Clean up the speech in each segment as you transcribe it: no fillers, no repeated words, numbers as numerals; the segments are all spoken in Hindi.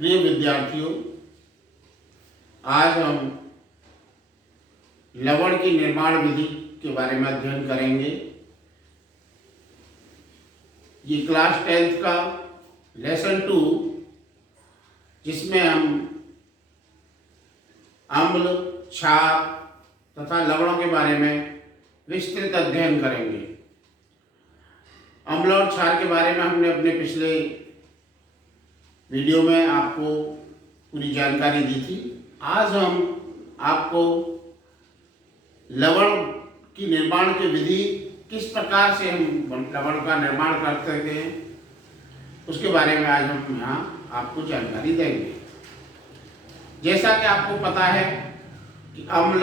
प्रिय विद्यार्थियों, आज हम लवण की निर्माण विधि के बारे में अध्ययन करेंगे। ये क्लास 10th का लेसन 2, जिसमें हम अम्ल, क्षार तथा लवणों के बारे में विस्तृत अध्ययन करेंगे। अम्ल और क्षार के बारे में हमने अपने पिछले वीडियो में आपको पूरी जानकारी दी थी। आज हम आपको लवण की निर्माण की विधि, किस प्रकार से हम लवण का निर्माण कर सकते हैं, उसके बारे में आज हम यहाँ आपको जानकारी देंगे। जैसा कि आपको पता है कि अम्ल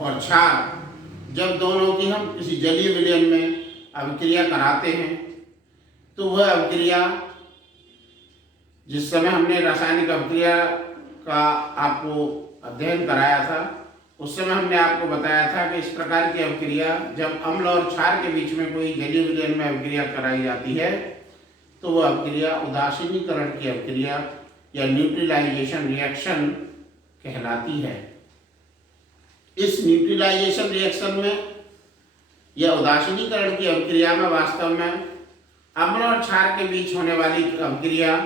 और क्षार जब दोनों की हम किसी जलीय विलयन में अभिक्रिया कराते हैं तो वह अभिक्रिया, जिस समय हमने रासायनिक अभिक्रिया का आपको अध्ययन कराया था, उस समय हमने आपको बताया था कि इस प्रकार की अभिक्रिया जब अम्ल और क्षार के बीच में कोई जलीय विलयन में अभिक्रिया कराई जाती है तो वह अभिक्रिया उदासीनीकरण की अभिक्रिया या न्यूट्रलाइजेशन रिएक्शन कहलाती है। इस न्यूट्रलाइजेशन रिएक्शन में या उदासीनीकरण की अभिक्रिया में वास्तव में अम्ल और क्षार के बीच होने वाली अभिक्रिया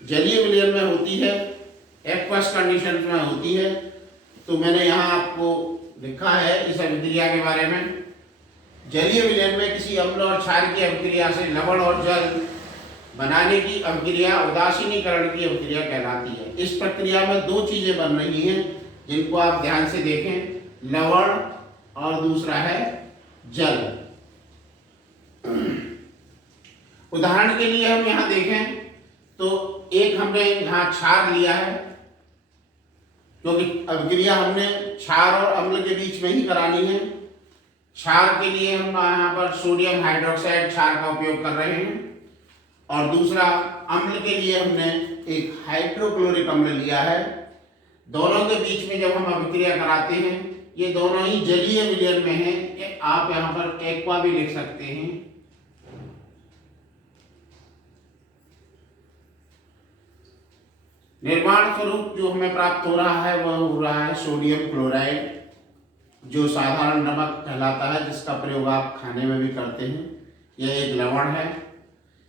जलीय विलयन में होती है, एक्वस कंडीशन में होती है। तो मैंने यहाँ आपको लिखा है इस अभिक्रिया के बारे में। जलीय विलयन में किसी अम्ल और क्षार की अभिक्रिया से लवण और जल बनाने की अभिक्रिया उदासीनीकरण की अभिक्रिया कहलाती है। इस प्रक्रिया में दो चीजें बन रही हैं जिनको आप ध्यान से देखें, लवण और दूसरा है जल। उदाहरण के लिए हम यहाँ देखें तो एक हमने यहाँ क्षार लिया है, क्योंकि अभिक्रिया हमने क्षार और अम्ल के बीच में ही करानी है। क्षार के लिए हम यहाँ पर सोडियम हाइड्रोक्साइड क्षार का उपयोग कर रहे हैं, और दूसरा अम्ल के लिए हमने एक हाइड्रोक्लोरिक अम्ल लिया है। दोनों के बीच में जब हम अभिक्रिया कराते हैं, ये दोनों ही जलीय विलयन में हैं। आप यहाँ पर एक्वा भी लिख सकते हैं। निर्माण स्वरूप जो हमें प्राप्त हो रहा है वह हो रहा है सोडियम क्लोराइड, जो साधारण नमक कहलाता है, जिसका प्रयोग आप खाने में भी करते हैं। यह एक लवण है।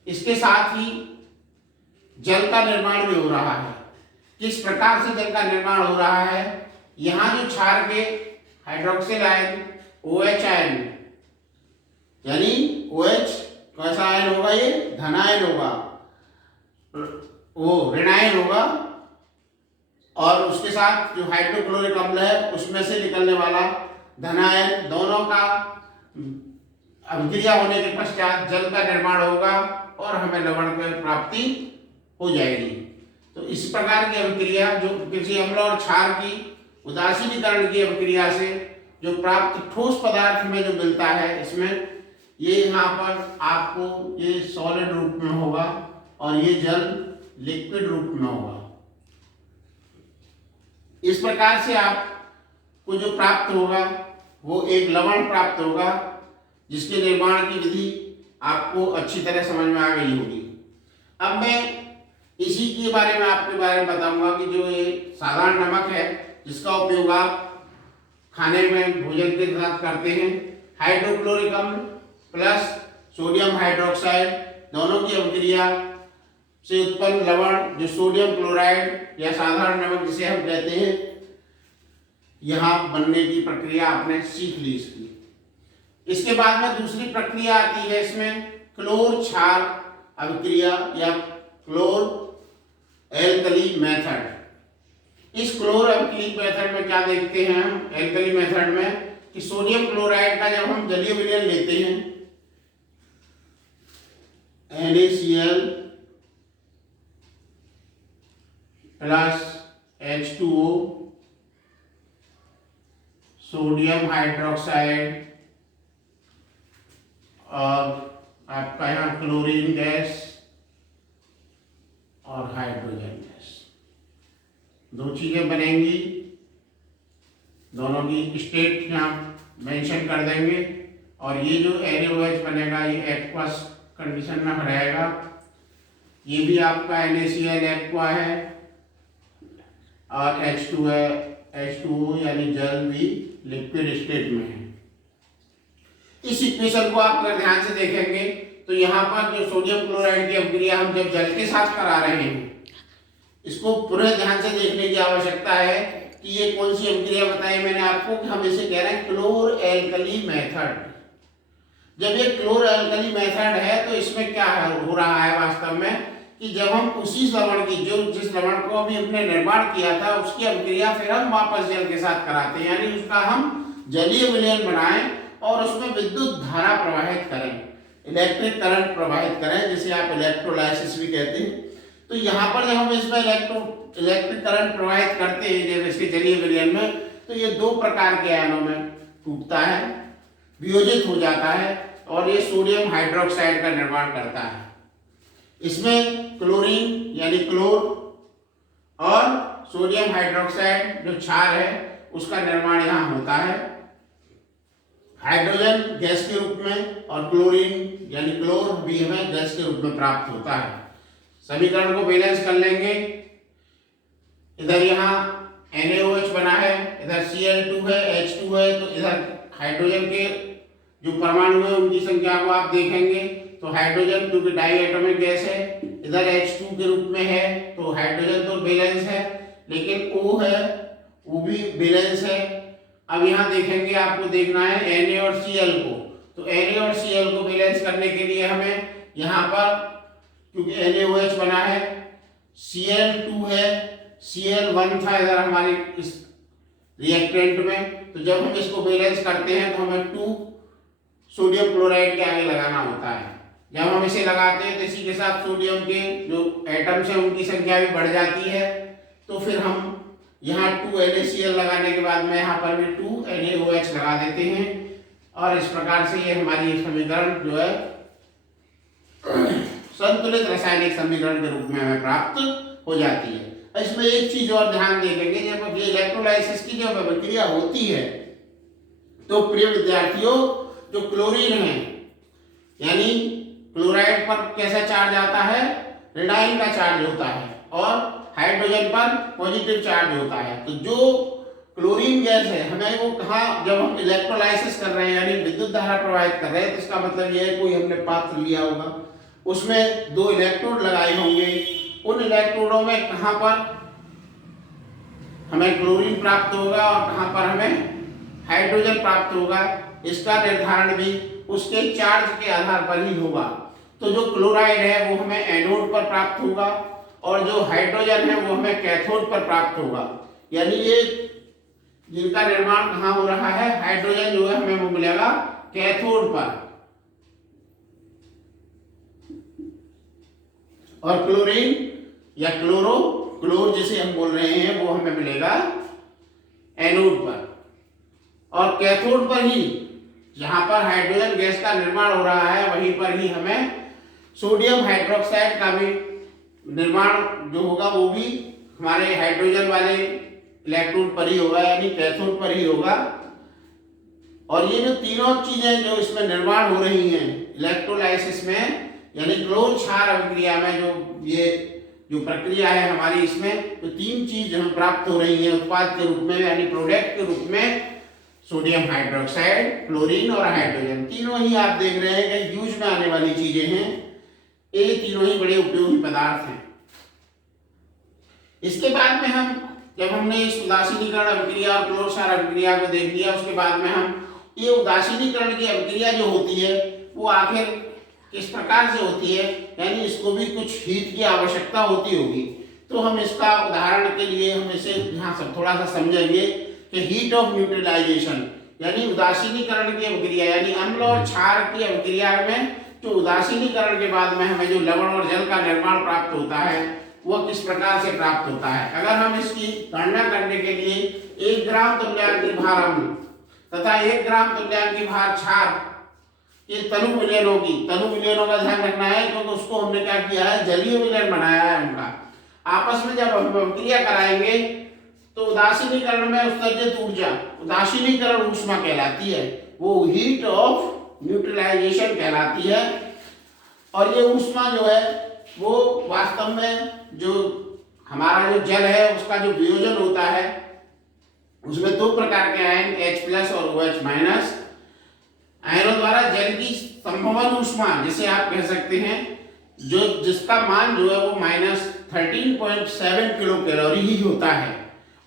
इसके साथ ही जल का निर्माण भी हो रहा है। किस प्रकार से जल का निर्माण हो रहा है? यहाँ जो क्षार के हाइड्रोक्सिल आयन OH आयन, यानी OH कैसा आयन होगा? ये धनायन होगा, वो ऋणायन होगा, और उसके साथ जो हाइड्रोक्लोरिक अम्ल है उसमें से निकलने वाला धनायन, दोनों का अभिक्रिया होने के पश्चात जल का निर्माण होगा और हमें लवण की प्राप्ति हो जाएगी। तो इस प्रकार की अभिक्रिया जो किसी अम्ल और क्षार की उदासीनीकरण की अभिक्रिया से जो प्राप्त ठोस पदार्थ में जो मिलता है, इसमें ये यहाँ पर आपको ये सॉलिड रूप में होगा और ये जल लिक्विड रूप में होगा। इस प्रकार से आपको जो प्राप्त होगा वो एक लवण प्राप्त होगा, जिसके निर्माण की विधि आपको अच्छी तरह समझ में आ गई होगी। अब मैं इसी के बारे में आपके बारे में बताऊंगा कि जो ये साधारण नमक है जिसका उपयोग आप खाने में भोजन के साथ करते हैं, हाइड्रोक्लोरिक अम्ल प्लस सोडियम हाइड्रोक्साइड, दोनों की अभिक्रिया से उत्पन्न लवण जो सोडियम क्लोराइड या साधारण नमक जिसे हम कहते हैं, यहाँ बनने की प्रक्रिया आपने सीख ली इसकी। इसके बाद में दूसरी प्रक्रिया आती है इसमें क्लोर क्षार अभिक्रिया या क्लोर एल्कली मेथड। इस क्लोर एल्कली मेथड में क्या देखते हैं हम? एल्कली मेथड में कि सोडियम क्लोराइड का जब हम जलीय विलयन लेते हैं, NaCl plus H2O, sodium hydroxide और आपका यहाँ क्लोरीन गैस और हाइड्रोजन गैस, दो चीजें बनेंगी। दोनों की स्टेट यहाँ मेंशन कर देंगे, और ये जो NaOH बनेगा ये एक्वस कंडीशन में रहेगा, ये भी आपका NaCl एक्वा है और H2 है, H2O यानी जल भी लिक्विड स्टेट में है। इस इक्वेशन को आप अगर ध्यान से देखेंगे तो यहाँ पर जो सोडियम क्लोराइड की अभिक्रिया हम जब जल के साथ करा रहे हैं, इसको पूरे ध्यान से देखने की आवश्यकता है कि ये कौन सी अभिक्रिया बताई मैंने आपको कि हम इसे कह रहे हैं क्लोर एल्कली मेथड। जब ये क्लोर एल्कली मेथड है तो इसमें क्या हो रहा है वास्तव में कि जब हम उसी लवण की जिस लवण को अभी हमने निर्माण किया था उसकी अभिक्रिया फिर हम वापस जल के साथ कराते हैं, यानी उसका हम जलीय विलयन बनाएं और उसमें विद्युत धारा प्रवाहित करें, इलेक्ट्रिक करंट प्रवाहित करें, जिसे आप इलेक्ट्रोलाइसिस भी कहते हैं। तो यहाँ पर जब हम इसमें इलेक्ट्रिक करंट प्रवाहित करते हैं जब इसके जलीय विलयन में, तो ये दो प्रकार के आयनों में टूटता है, वियोजित हो जाता है और ये सोडियम हाइड्रोक्साइड का निर्माण करता है। इसमें क्लोरीन यानी क्लोर और सोडियम हाइड्रोक्साइड जो क्षार है उसका निर्माण यहाँ होता है हाइड्रोजन गैस के रूप में, और क्लोरीन यानी क्लोर भी हमें गैस के रूप में प्राप्त होता है। समीकरण को बैलेंस कर लेंगे, इधर यहाँ NaOH बना है, इधर Cl2 है, H2 है, तो इधर हाइड्रोजन के जो परमाणु है उनकी संख्या को आप देखेंगे तो हाइड्रोजन क्योंकि डाई एटॉमिक गैस है, इधर H2 के रूप में है तो हाइड्रोजन तो बैलेंस है, लेकिन O है वो भी बैलेंस है। अब यहाँ देखेंगे आपको देखना है Na और Cl को, तो Na और Cl को बैलेंस करने के लिए हमें यहाँ पर क्योंकि NaOH बना है, Cl2 है, Cl1 था इधर हमारे इस रिएक्टेंट में, तो जब हम इसको बैलेंस करते हैं तो हमें 2 सोडियम क्लोराइड के आगे लगाना होता है। जब हम इसे लगाते हैं तो इसी के साथ सोडियम के जो एटम्स हैं उनकी संख्या भी बढ़ जाती है, तो फिर हम यहाँ 2 NaCl लगाने के बाद में यहाँ पर भी 2 NaOH लगा देते हैं और इस प्रकार से ये हमारी समीकरण जो है संतुलित रासायनिक समीकरण के रूप में हमें प्राप्त हो जाती है। इसमें एक चीज और ध्यान देंगे, जब ये इलेक्ट्रोलाइसिस की जब अभिक्रिया होती है तो प्रिय विद्यार्थियों जो क्लोरीन है यानी क्लोराइड पर कैसा चार्ज आता है, ऋणायन का चार्ज होता है और हाइड्रोजन पर पॉजिटिव चार्ज होता है। तो जो क्लोरीन गैस है हमें वो कहाँ, जब हम इलेक्ट्रोलाइसिस कर रहे हैं यानी विद्युत धारा प्रवाहित कर रहे हैं, तो इसका मतलब ये है कोई हमने पात्र लिया होगा, उसमें 2 इलेक्ट्रोड लगाए होंगे, उन इलेक्ट्रोडों में कहाँ पर हमें क्लोरीन प्राप्त होगा और कहाँ पर हमें हाइड्रोजन प्राप्त होगा, इसका निर्धारण भी उसके चार्ज के आधार पर ही होगा। तो जो क्लोराइड है वो हमें एनोड पर प्राप्त होगा और जो हाइड्रोजन है वो हमें कैथोड पर प्राप्त होगा। यानी ये जिनका निर्माण कहाँ हो रहा है, हाइड्रोजन जो है हमें वो मिलेगा कैथोड पर और क्लोरीन या क्लोर जिसे हम बोल रहे हैं वो हमें मिलेगा एनोड पर। और कैथोड पर ही जहां पर हाइड्रोजन गैस का निर्माण हो रहा है वहीं पर ही हमें सोडियम हाइड्रोक्साइड का भी निर्माण जो होगा वो भी हमारे हाइड्रोजन वाले इलेक्ट्रोड पर ही होगा यानी कैथोड पर ही होगा। और ये जो तीनों चीजें जो इसमें निर्माण हो रही हैं इलेक्ट्रोलाइसिस में यानी क्लोर क्षार अभिक्रिया में जो प्रक्रिया है हमारी, इसमें तो 3 चीज हम प्राप्त हो रही है उत्पाद के रूप में यानी प्रोडक्ट के रूप में, सोडियम हाइड्रोक्साइड, क्लोरीन और हाइड्रोजन। तीनों ही आप देख रहे हैं कि यूज में आने वाली चीजें हैं, ये तीनों ही बड़े उपयोगी पदार्थ हैं। इसके बाद में हम जब हमने इस उदासीनीकरण अभिक्रिया और क्लोर क्षार अभिक्रिया को देख लिया, उसके बाद में हम ये उदासीनीकरण की अभिक्रिया जो होती है वो आखिर किस प्रकार से होती है, यानी इसको भी कुछ हीट की आवश्यकता होती होगी। तो हम इसका उदाहरण के लिए हम इसे यहाँ सब थोड़ा सा समझेंगे कि हीट ऑफ न्यूट्रलाइजेशन यानी उदासीनीकरण की अभिक्रिया यानी अम्ल और क्षार की अभिक्रिया में जो उदासीनीकरण के बाद में हमें जो लवण और जल का निर्माण प्राप्त होता है वह किस प्रकार से प्राप्त होता है। अगर हम इसकी गणना करने के लिए 1 ग्राम तुल्यांक भार अम्ल तथा 1 ग्राम तुल्यांक भार क्षार ये तनु विलयनों का ध्यान रखना है, क्योंकि उसको हमने क्या किया है, जलीय विलयन बनाया है उनका। आपस में जब हम अभिक्रिया कराएंगे तो उदासीनीकरण में उत्सर्जित ऊर्जा उदासीनीकरण ऊष्मा कहलाती है, वो हीट ऑफ न्यूट्रलाइजेशन कहलाती है। और ये ऊष्मा जो है वो वास्तव में जो हमारा जो जल है उसका जो वियोजन होता है उसमें दो प्रकार के आयन H+ और OH-। आयनों द्वारा जल की संभवन ऊष्मा जिसे आप कह सकते हैं जो जिसका मान जो है वो -13.7 किलो कैलोरी ही होता है।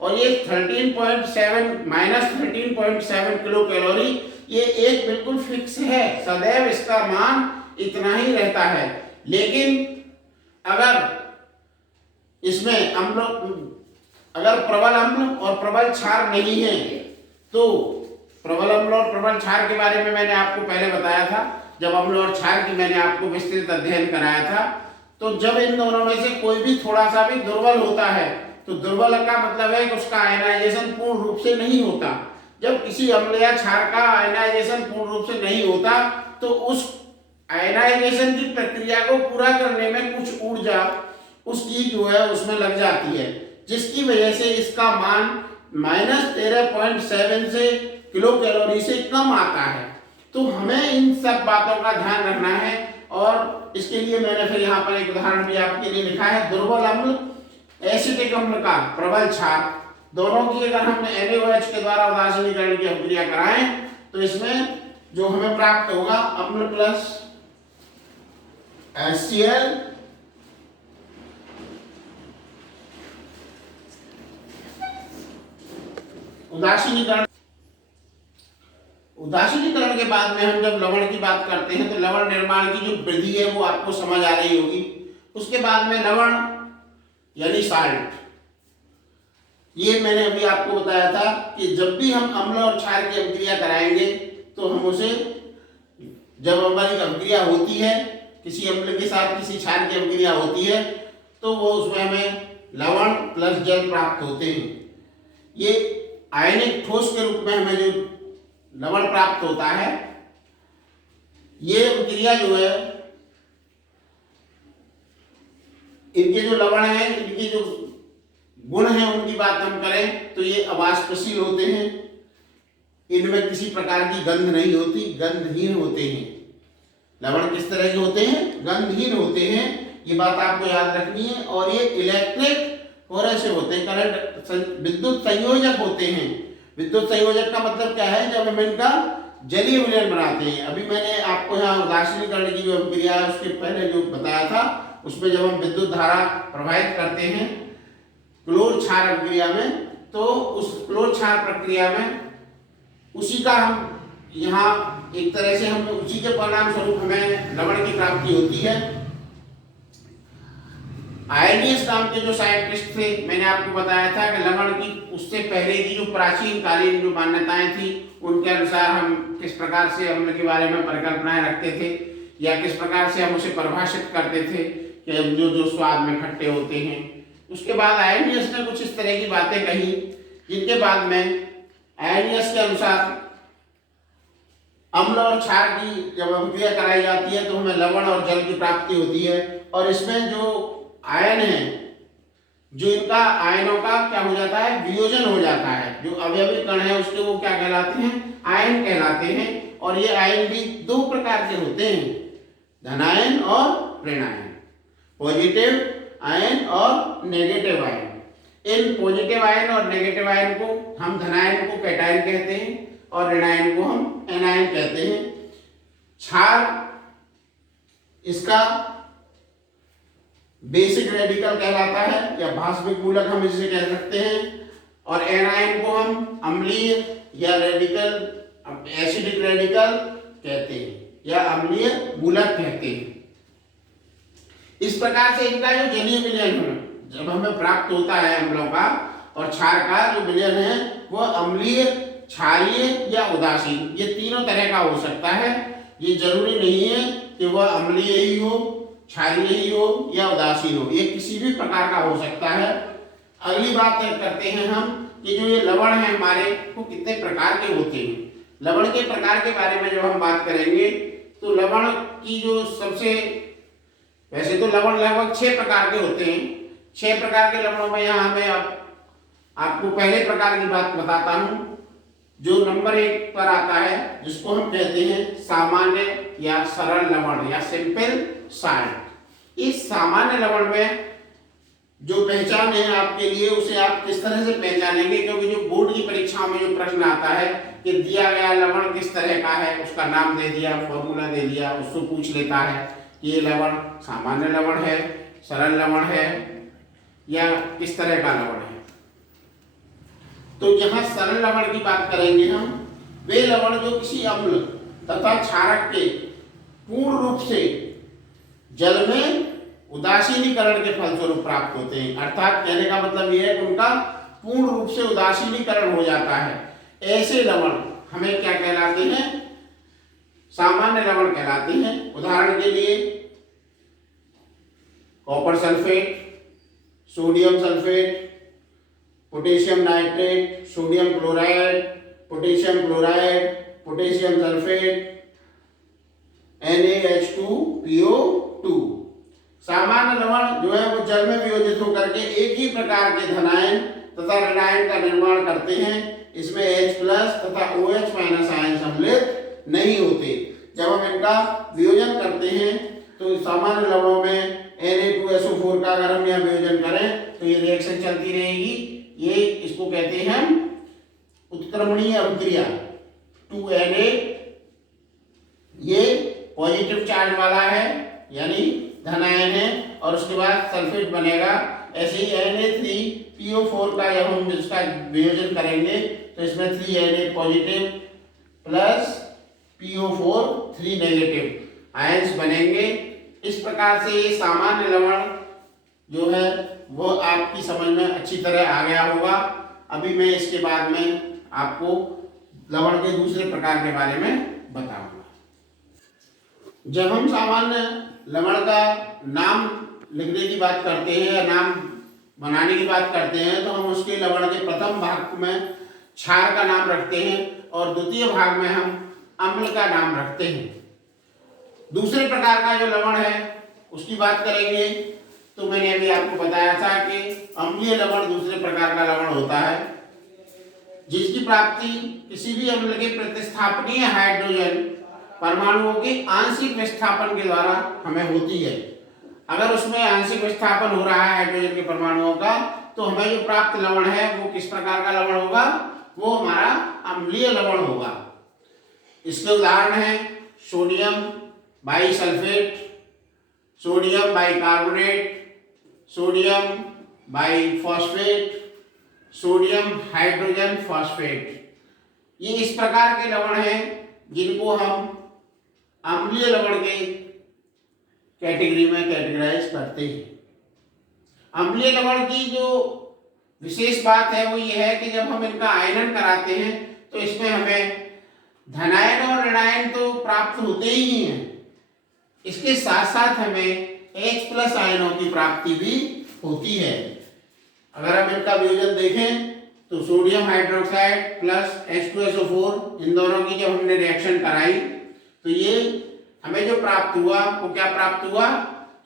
और ये 13.7 किलो कैलोरी ये एक बिल्कुल फिक्स है, सदैव इसका मान इतना ही रहता है। लेकिन अगर इसमें अगर प्रबल अम्ल और प्रबल क्षार नहीं है तो प्रबल अम्ल और प्रबल क्षार के बारे में मैंने आपको पहले बताया था, जब अम्ल और क्षार की मैंने आपको विस्तृत अध्ययन कराया था। तो जब इन दोनों में से कोई भी थोड़ा सा भी दुर्बल होता है तो दुर्बल का मतलब है कि उसका आयनाइजेशन पूर्ण रूप से नहीं होता। जब किसी अम्ल या क्षार का आयनाइजेशन पूर्ण रूप से नहीं होता तो उस आयनाइजेशन की प्रक्रिया को पूरा करने में कुछ ऊर्जा उसकी जो है उसमें लग जाती है, जिसकी वजह से इसका मान -13.7 से किलो कैलोरी से कम आता है। तो हमें इन सब बातों का ध्यान रखना है और इसके लिए मैंने फिर यहाँ पर एक उदाहरण भी आपके लिए लिखा है। दुर्बल अम्ल, एसिटिक अम्ल का प्रबल क्षार, दोनों की अगर हम NaOH के द्वारा उदासीनीकरण की अभिक्रिया कराएं तो इसमें जो हमें प्राप्त होगा अम्ल प्लस HCl उदासीनीकरण के बाद में हम जब लवण की बात करते हैं तो लवण निर्माण की जो विधि है वो आपको समझ आ रही होगी। उसके बाद में लवण यानी साल्ट, ये मैंने अभी आपको बताया था कि जब भी हम अम्ल और क्षार की अभिक्रिया कराएंगे तो हम उसे, जब हमारी अभिक्रिया होती है किसी अम्ल के साथ किसी क्षार की अभिक्रिया होती है तो वो उसमें हमें लवण प्लस जल प्राप्त होते हैं। ये आयनिक ठोस के रूप में हमें जो लवण प्राप्त होता है, ये अभिक्रिया जो है इनके जो लवण है इनकी जो गुण है उनकी बात हम करें तो ये अवाष्पशील होते हैं, इनमें किसी प्रकार की गंध नहीं होती, गंधहीन होते हैं। लवण किस तरह के होते हैं? गंधहीन होते हैं, ये बात आपको याद रखनी है। और ये इलेक्ट्रिक फोरेस होते हैं, करंट विद्युत संयोजक होते हैं। विद्युत संयोजक का मतलब क्या है? जब हम इनका जलीय विलयन बनाते हैं। अभी मैंने आपको यहाँ उदासीनीकरण की जो अभिक्रिया है उसके पहले जो बताया था उसमें जब हम विद्युत धारा प्रवाहित करते हैं क्लोर क्षार अभिक्रिया में तो उस क्लोर क्षार प्रक्रिया में उसी का हम यहाँ एक तरह से हम उसी के परिणाम स्वरूप हमें लवण की प्राप्ति होती है। आयनियस नाम के जो साइंटिस्ट थे, मैंने आपको बताया था कि लवण की उससे पहले की जो प्राचीन कालीन जो मान्यताएं थी उनके अनुसार हम किस प्रकार से अम्ल के बारे में परिकल्पनाएं रखते थे या किस प्रकार से हम उसे परिभाषित करते थे कि जो जो स्वाद में खट्टे होते हैं। उसके बाद आयनियस ने कुछ इस तरह की बातें कही जिनके बाद में आयनियस के अनुसार अम्ल और क्षार की जब अभिक्रिया कराई जाती है तो हमें लवण और जल की प्राप्ति होती है। और इसमें जो आयन है, जो इनका आयनों का क्या हो जाता है? वियोजन हो जाता है। जो अवयवी कण है उसके वो क्या कहलाते हैं? आयन कहलाते हैं। और ये आयन भी दो प्रकार के होते हैं, धनायन और ऋणायन, पॉजिटिव आयन और negative ion. In positive ion और नेगेटिव आयन को हम धनायन को कैटायन कहते हैं और ऋणायन को हम एनायन कहते हैं। क्षार इसका बेसिक रेडिकल कहलाता है या भास्मिक मूलक हम इसे कह सकते हैं। और एनायन को हम अम्लीय या रेडिकल एसिडिक रेडिकल कहते हैं या अम्लीय मूलक कहते हैं। इस प्रकार से इनका जो जलीय विलयन जब हमें प्राप्त होता है अम्लों का और क्षार का जो विलयन है वह अम्लीय, क्षारीय या उदासीन, ये तीनों तरह का हो सकता है। ये जरूरी नहीं है कि वह अम्लीय ही हो, क्षारीय ही हो या उदासीन हो, ये किसी भी प्रकार का हो सकता है। अगली बात करते हैं हम कि जो ये लवण है हमारे वो कितने प्रकार के होते हैं। लवण के प्रकार के बारे में जब हम बात करेंगे तो लवण की जो सबसे, वैसे तो लवण लगभग 6 प्रकार के होते हैं। 6 प्रकार के लवणों में यहाँ मैं आपको पहले प्रकार की बात बताता हूँ जो नंबर 1 पर आता है, जिसको हम कहते हैं सामान्य या सरल लवण या सिंपल साल्ट। इस सामान्य लवण में जो पहचान है आपके लिए उसे आप किस तरह से पहचानेंगे, क्योंकि जो बोर्ड की परीक्षाओं में जो प्रश्न आता है कि दिया गया लवण किस तरह का है, उसका नाम दे दिया, फॉर्मूला दे दिया, उसको पूछ लेता है कि ये लवण सामान्य लवण है, सरल लवण है या किस तरह का लवण है। तो यहाँ सरल लवण की बात करेंगे हम, वे लवण जो किसी अम्ल तथा क्षारक के पूर्ण रूप से जल में उदासीनीकरण के फलस्वरूप प्राप्त होते हैं। अर्थात कहने का मतलब यह है कि उनका पूर्ण रूप से उदासीनीकरण हो जाता है। ऐसे लवण हमें क्या कहलाते हैं? सामान्य लवण कहलाते हैं। उदाहरण के लिए copper sulphate, sodium sulphate, potassium nitrate, sodium chloride, potassium chloride, potassium sulphate, NaH2PO2। सामान्य लवण जो है वो जल में वियोजित होकर के एक ही प्रकार के धनायन तथा ऋणायन का निर्माण करते हैं। इसमें H+ तथा OH- आयन सम्मिलित नहीं होते। जब हम इनका वियोजन करते हैं तो सामान्य लवणों में Na2SO4 का अगर हम यहाँ वियोजन करें तो ये रिएक्शन चलती रहेगी। ये इसको कहते हैं हम उत्क्रमणीय अभिक्रिया। 2Na ये पॉजिटिव चार्ज वाला है यानी धनायन है, और उसके बाद सल्फेट बनेगा। ऐसे ही Na3PO4 का जब हम इसका वियोजन करेंगे तो इसमें 3Na positive plus PO4 3 negative ions बनेंगे। इस प्रकार से ये सामान्य लवण जो है वो आपकी समझ में अच्छी तरह आ गया होगा। अभी मैं इसके बाद में आपको लवण के दूसरे प्रकार के बारे में बताऊंगा। जब हम सामान्य लवण का नाम लिखने की बात करते हैं या नाम बनाने की बात करते हैं तो हम उसके लवण के प्रथम भाग में क्षार का नाम रखते हैं और द्वितीय भाग में हम अम्ल का नाम रखते हैं। दूसरे प्रकार का जो लवण है उसकी बात करेंगे तो मैंने अभी आपको बताया था कि अम्लीय लवण दूसरे प्रकार का लवण होता है जिसकी प्राप्ति किसी भी अम्ल के प्रतिस्थापनीय हाइड्रोजन परमाणुओं के आंशिक विस्थापन के द्वारा हमें होती है। अगर उसमें आंशिक विस्थापन हो रहा है हाइड्रोजन के परमाणुओं का तो हमें जो प्राप्त लवण है वो किस प्रकार का लवण होगा? वो हमारा अम्लीय लवण होगा। इसके उदाहरण हैं sodium bisulphate, sodium bicarbonate, sodium biphosphate, sodium hydrogen phosphate. ये इस प्रकार के लवण हैं जिनको हम अम्लीय लवण के कैटेगरी में कैटेगराइज करते हैं। अम्लीय लवण की जो विशेष बात है वो ये है कि जब हम इनका आयनन कराते हैं तो इसमें हमें धनायन और ऋणायन तो प्राप्त होते ही हैं, इसके साथ साथ हमें H+ आयनों की प्राप्ति भी होती है। अगर हम इनका वियोजन देखें तो सोडियम हाइड्रोक्साइड प्लस H2SO4 इन दोनों की जब हमने रिएक्शन कराई तो ये हमें जो प्राप्त हुआ वो क्या प्राप्त हुआ?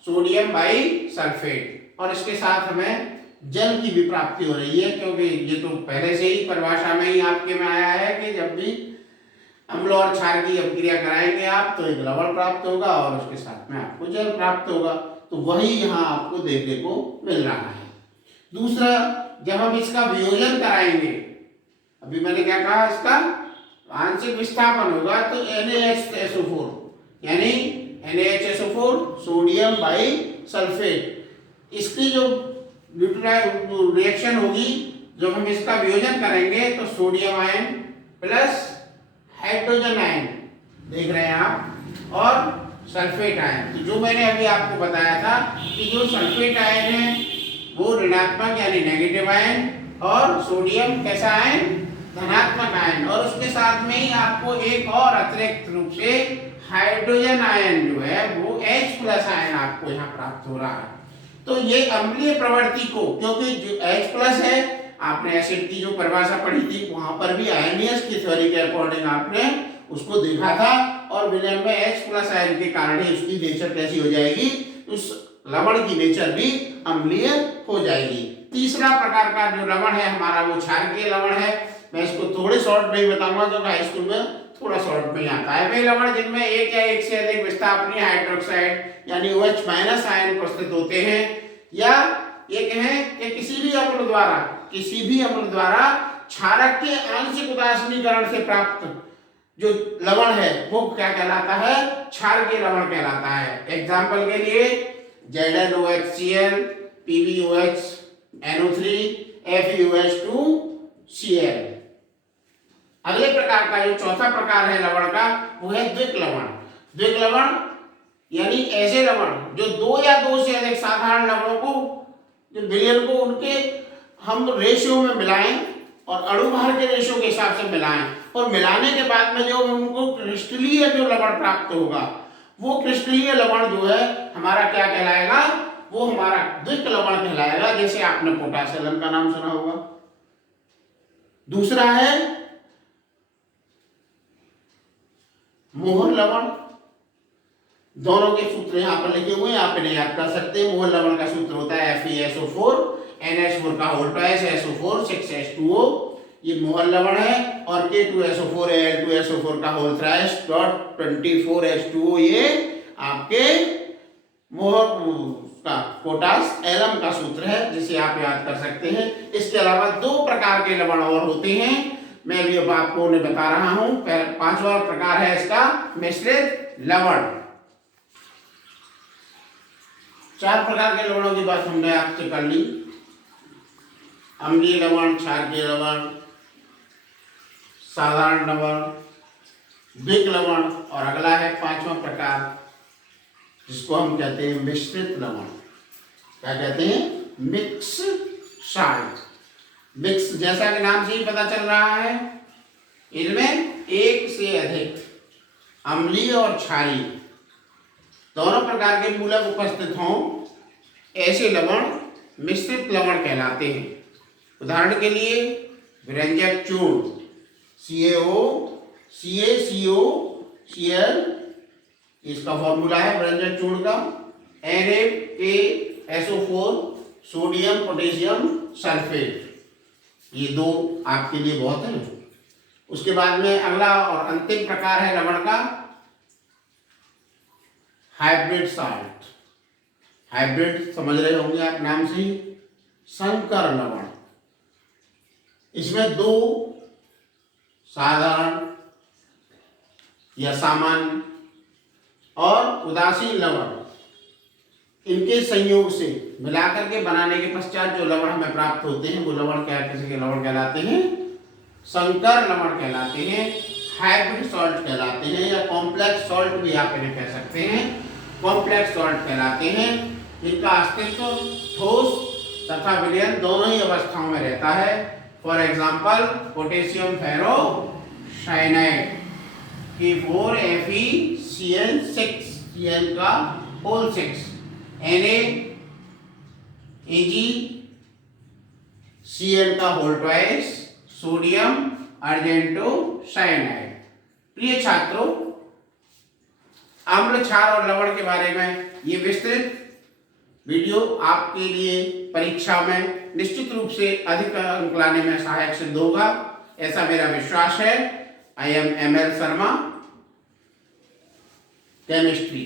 Sodium bisulphate. और इसके साथ हमें जल की भी प्राप्ति हो रही है, क्योंकि ये तो पहले से ही परिभाषा में ही आपके में आया है कि जब भी अम्ल और क्षार की अभिक्रिया कराएंगे आप तो एक लवण प्राप्त होगा और उसके साथ में आपको जल प्राप्त होगा। तो वही यहाँ आपको देखने को मिल रहा है। दूसरा, जब हम इसका वियोजन कराएंगे, अभी मैंने क्या कहा, इसका आंशिक विस्थापन होगा तो NaHSO4 यानी NaHSO4 सोडियम बाइसल्फेट, इसकी जो रिएक्शन होगी जब हम इसका वियोजन करेंगे तो sodium ion plus hydrogen ion देख रहे हैं आप और सल्फेट आयन। तो जो मैंने अभी आपको बताया था कि जो सल्फेट आयन है वो ऋणात्मक यानी नेगेटिव आयन और सोडियम कैसा आयन? धनात्मक आयन। और उसके साथ में ही आपको एक और अतिरिक्त रूप से हाइड्रोजन आयन जो है वो H+ आयन आपको यहाँ प्राप्त हो रहा है। तो ये अम्लीय प्रवृत्ति को, क्योंकि जो H+ है, आपने एसिड की जो परिभाषा पढ़ी थी वहां पर भी आयनियस की थ्योरी के अकॉर्डिंग आपने उसको देखा था और विलयन में H+ आयन के कारण ही उसकी नेचर कैसी हो जाएगी? उस लवण की नेचर भी अम्लीय हो जाएगी। तीसरा प्रकार का जो लवण है हमारा वो क्षारकीय लवण है। मैं इसको थोड़े शॉर्ट में ही बताऊंगा क्योंकि हाई स्कूल में थोड़ा शॉर्ट में आता है। वे लवण जिनमें एक या एक से अधिक विस्थापनीय हाइड्रोक्साइड यानी OH माइनस आयन उपस्थित होते हैं, या एक है कि किसी भी अम्ल द्वारा क्षारक के आंशिक उदासीनीकरण से प्राप्त जो लवण है वो क्या कहलाता है, क्षारकीय लवण कहलाता है। एग्जाम्पल के लिए ZnOHCl, PbOH, NO3, FeOH2Cl। अगले प्रकार का जो चौथा प्रकार है लवण का वो है द्विक लवण। द्विक लवण यानी ऐसे लवण जो दो या दो से अधिक साधारण लवणों को जो विलयन को उनके हम रेशियो में मिलाएं और अणु भार के रेशियो के हिसाब से मिलाएं, और मिलाने के बाद में जो उनको क्रिस्टलीय जो लवण प्राप्त होगा वो क्रिस्टलीय लवण जो है हमारा क्या कहलाएगा, वो हमारा द्विक लवण कहलाएगा। जैसे आपने पोटासियम का नाम सुना होगा। दूसरा है मोहर लवण। दोनों के सूत्र यहाँ पर लिखे हुए हैं, आप इन्हें याद कर सकते हैं। मोहर लवण का सूत्र होता है FeSO4 NH4 का होल ट्वाइस SO4 6H2O, ये मोहर लवण है। और K2SO4 Al2SO4 का होल थ्राइस डॉट 24H2O, ये आपके मोहर का पोटास एलम का सूत्र है, जिसे आप याद कर सकते हैं। इसके अलावा दो प्रकार के लवण और होते हैं, मैं भी अब आपको उन्हें बता रहा हूं। पांचवा प्रकार है इसका मिश्रित लवण। चार प्रकार के लवणों की बात हमने आपसे कर ली, अम्लीय लवण, क्षारकीय लवण, साधारण लवण, द्विक लवण, और अगला है पांचवा प्रकार जिसको हम कहते हैं मिश्रित लवण। क्या कहते हैं, मिक्स साल्ट। मिक्स जैसा कि नाम से ही पता चल रहा है, इनमें एक से अधिक अम्लीय और क्षारीय दोनों प्रकार के मूलक उपस्थित हों, ऐसे लवण मिश्रित लवण कहलाते हैं। उदाहरण के लिए विरंजक चूर्ण CaO, CaCO, Cl, इसका फॉर्मूला है विरंजक चूर्ण का NaKSO4 सोडियम पोटेशियम सल्फेट। ये दो आपके लिए बहुत है। उसके बाद में अगला और अंतिम प्रकार है लवण का हाइब्रिड साल्ट। हाइब्रिड समझ रहे होंगे आप नाम से ही, संकर लवण। इसमें दो साधारण या सामान्य और उदासीन लवण, इनके संयोग से मिलाकर के बनाने के पश्चात जो लवण हमें प्राप्त होते हैं वो लवण क्या किसी के लवण कहलाते हैं, संकर लवण कहलाते हैं, हाइब्रिड सॉल्ट कहलाते हैं, या कॉम्प्लेक्स सॉल्ट भी आप इन्हें कह सकते हैं। कॉम्प्लेक्स सॉल्ट कहलाते हैं, इनका अस्तित्व ठोस तथा विलयन दोनों ही अवस्थाओं में रहता है। For example potassium ferrocyanide K4FeCl6, Cl का होल 6, NaAgCl का होल ट्वाइस, सोडियम अर्जेंटोसाइनाइड। प्रिय छात्रों, अम्ल, क्षार और लवण के बारे में ये विस्तृत वीडियो आपके लिए परीक्षा में निश्चित रूप से अधिक अंक लाने में सहायक सिद्ध होगा, ऐसा मेरा विश्वास है। I am ML Sharma, Chemistry।